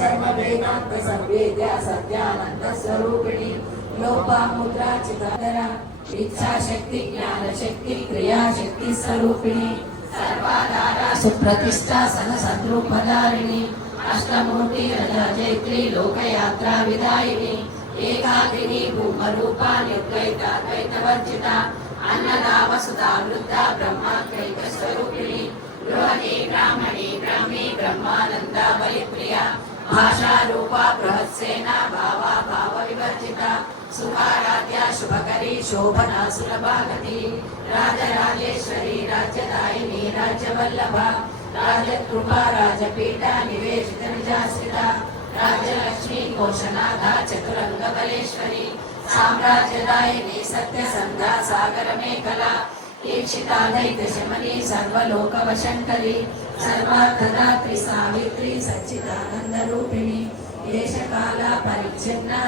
सर्व वेदांत सर्वेद्या सत्यानंद स्वरूपिणी लोपामुद्रा चित्रधरा इच्छा शक्ति ज्ञान शक्ति क्रिया शक्ति स्वरूपिणी सर्वाधारा सुप्रतिष्ठा सन सद्रूपधारिणी अष्टमूर्ति रजयत्री लोकयात्रा विदायिनी एकाकिनी भूमरूपा निर्द्वैता द्वैतवर्जिता अन्नदा वसुधा वृद्धा ब्रह्माद्वैत स्वरूपिणी गृहणी ब्राह्मणी ब्राह्मी ब्रह्मानंदा बलिप्रिया भाषा रूपा बृहत्सेना भावा भाव विवर्जिता सुखाराध्या शुभकरी शोभना सुलभागति राजराजेश्वरी राज्यदायिनी राज्यवल्लभा राजकृपा राजपीठा निवेशित निजाश्रिता राजलक्ष्मी कोशनाधा चतुरंग बलेश्वरी साम्राज्यदायिनी सत्यसंधा सागर मेखला ईक्षिता दैत्यशमनी सर्वलोकवशंकरी सर्वार्थदात्री सावित्री सच्चिदानंद रूपिणी देशकाला परिच्छिन्ना